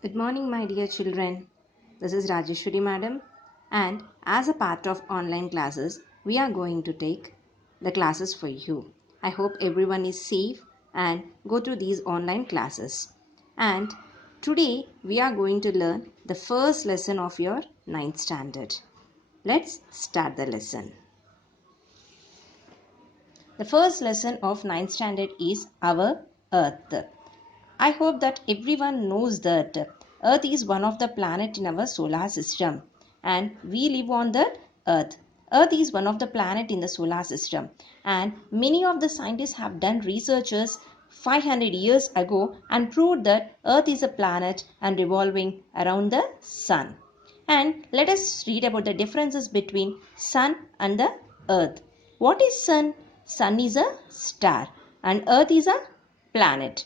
Good morning, my dear children. This is Rajeshwari Madam, and as a part of online classes, we are going to take the classes for you. I hope everyone is safe and go to these online classes. And today we are going to learn the first lesson of your ninth standard. Let's start the lesson. The first lesson of ninth standard is our Earth. I hope that everyone knows that Earth is one of the planets in our solar system and we live on the Earth. Earth is one of the planets in the solar system and many of the scientists have done researches 500 years ago and proved that Earth is a planet and revolving around the Sun. And let us read about the differences between Sun and the Earth. What is Sun? Sun is a star and Earth is a planet.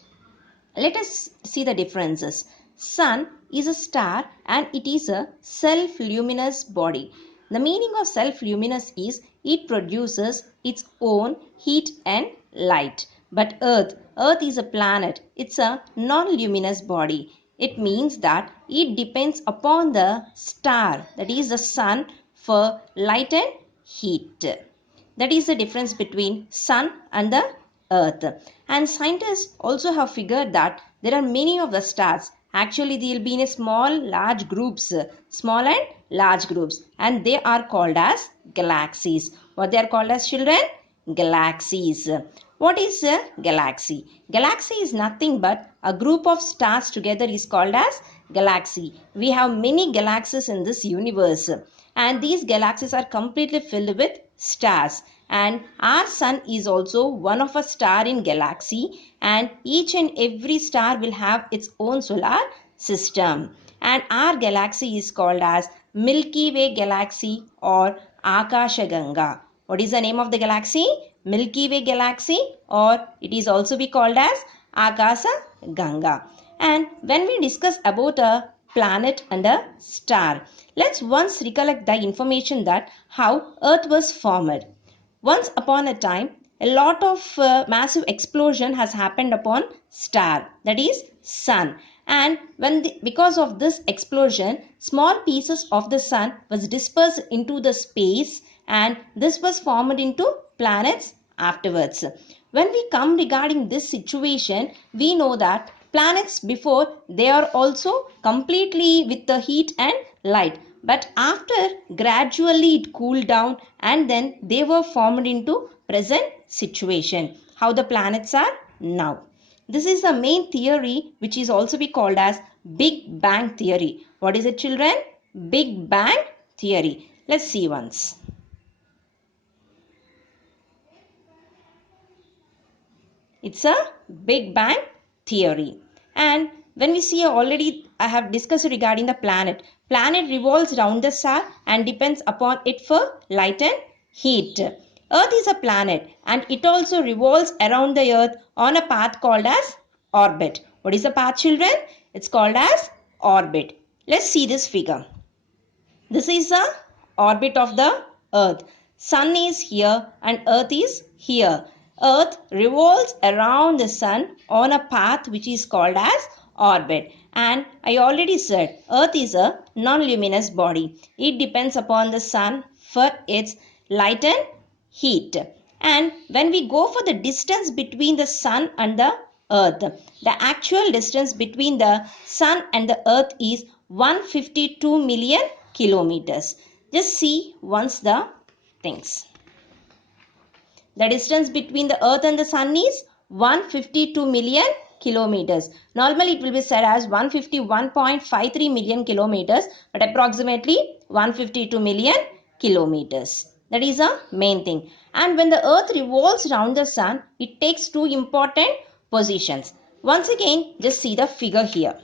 Let us see the differences. Sun is a star and it is a self-luminous body. The meaning of self-luminous is it produces its own heat and light. But Earth is a planet. It's a non-luminous body. It means that it depends upon the star, that is the sun, for light and heat. That is the difference between sun and the earth. And scientists also have figured that there are many of the stars. Actually, they will be in a large groups, small and large groups, and they are called as galaxies. What they are called as, children? Galaxies. What is a galaxy? Galaxy is nothing but a group of stars together is called as galaxy. We have many galaxies in this universe, and these galaxies are completely filled with stars, and our sun is also one of a star in galaxy, and each and every star will have its own solar system, and our galaxy is called as Milky Way galaxy or Akashaganga. What is the name of the galaxy? Milky Way galaxy, or it is also be called as Akashaganga. And when we discuss about a planet and a star, let's once recollect the information that how Earth was formed. Once upon a time, a lot of massive explosion has happened upon star, that is sun. And because of this explosion, small pieces of the sun was dispersed into the space, and this was formed into planets afterwards. When we come regarding this situation, we know that planets before, they are also completely with the heat and light, but after gradually it cooled down and then they were formed into present situation, how the planets are now. This is the main theory which is also be called as Big Bang theory. What is it, children? Big Bang theory. Let's see once. It's a Big Bang theory. And when we see, already I have discussed regarding the planet. Planet revolves around the sun and depends upon it for light and heat. Earth is a planet and it also revolves around the earth on a path called as orbit. What is the path, children? It's called as orbit. Let's see this figure. This is the orbit of the earth. Sun is here and earth is here. Earth revolves around the sun on a path which is called as orbit. And I already said earth is a non-luminous body. It depends upon the sun for its light and heat. And when we go for the distance between the sun and the earth, the actual distance between the sun and the earth is 152 million kilometers. Just see once the things. The distance between the earth and the sun is 152 million kilometers. Normally it will be said as 151.53 million kilometers, but approximately 152 million kilometers. That is the main thing. And when the earth revolves around the sun, it takes two important positions. Once again, just see the figure here.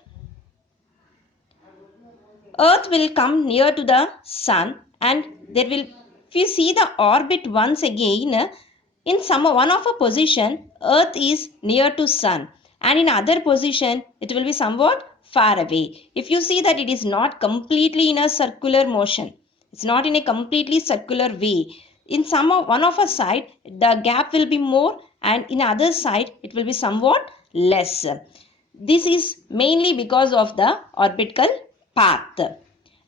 Earth will come near to the sun, and there will, if you see the orbit once again, in one of a position earth is near to sun and in other position it will be somewhat far away. If you see that it is not completely in a circular motion, it's not in a completely circular way. In one of a side the gap will be more and in other side it will be somewhat less. This is mainly because of the orbital path.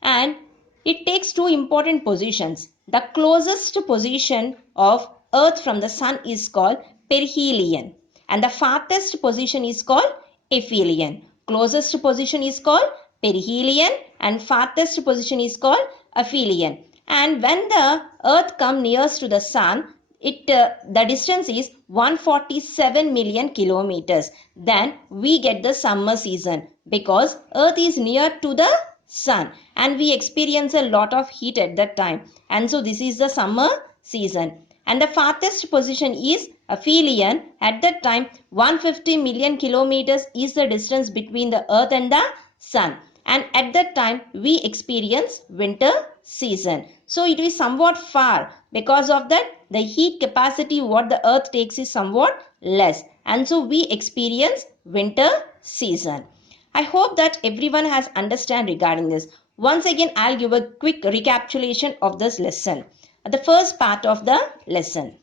And it takes two important positions. The closest position of Earth from the Sun is called perihelion, and the farthest position is called aphelion. Closest position is called perihelion and farthest position is called aphelion. And when the Earth comes nearest to the Sun, the distance is 147 million kilometers. Then we get the summer season because Earth is near to the Sun and we experience a lot of heat at that time, and so this is the summer season. And the farthest position is aphelion. At that time 150 million kilometers is the distance between the Earth and the Sun, and at that time we experience winter season. So it is somewhat far. Because of that, the heat capacity what the Earth takes is somewhat less, and so we experience winter season. I hope that everyone has understand regarding this. Once again, I'll give a quick recapitulation of this lesson. The first part of the lesson.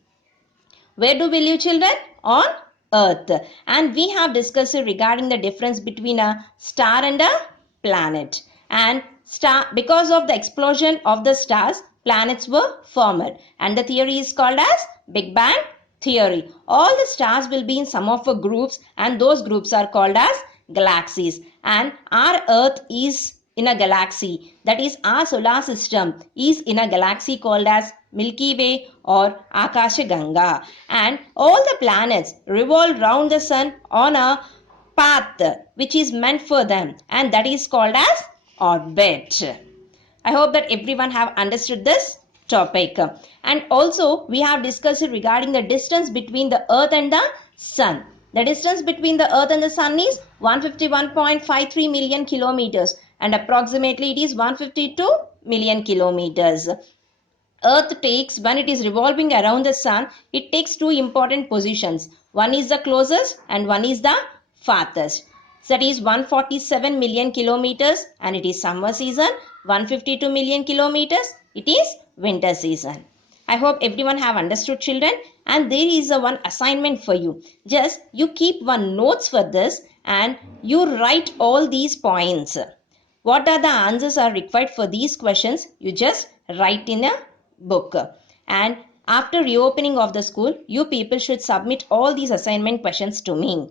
Where do we live, children? On Earth. And we have discussed regarding the difference between a star and a planet. And because of the explosion of the stars, planets were formed. And the theory is called as Big Bang theory. All the stars will be in some of the groups, and those groups are called as galaxies. And our Earth is in a galaxy, that is our solar system is in a galaxy called as Milky Way or Akashaganga, and all the planets revolve round the sun on a path which is meant for them, and that is called as orbit. I hope that everyone have understood this topic. And also we have discussed regarding the distance between the Earth and the Sun. The distance between the Earth and the Sun is 151.53 million kilometers, and approximately it is 152 million kilometers. Earth takes, when it is revolving around the Sun, it takes two important positions. One is the closest and one is the farthest. So that is 147 million kilometers and it is summer season. 152 million kilometers, it is winter season. I hope everyone have understood, children, and there is a one assignment for you. Just you keep one notes for this and you write all these points. What are the answers are required for these questions? You just write in a book. And after reopening of the school, you people should submit all these assignment questions to me.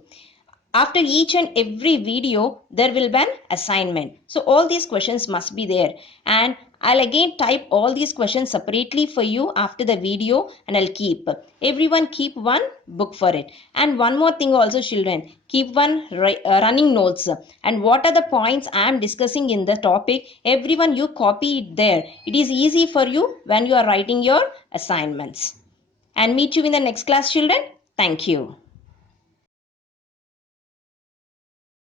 After each and every video, there will be an assignment. So all these questions must be there. And I'll again type all these questions separately for you after the video, and I'll keep. Everyone keep one book for it. And one more thing also, children, keep one running notes. And what are the points I am discussing in the topic, everyone you copy it there. It is easy for you when you are writing your assignments. And meet you in the next class, children. Thank you.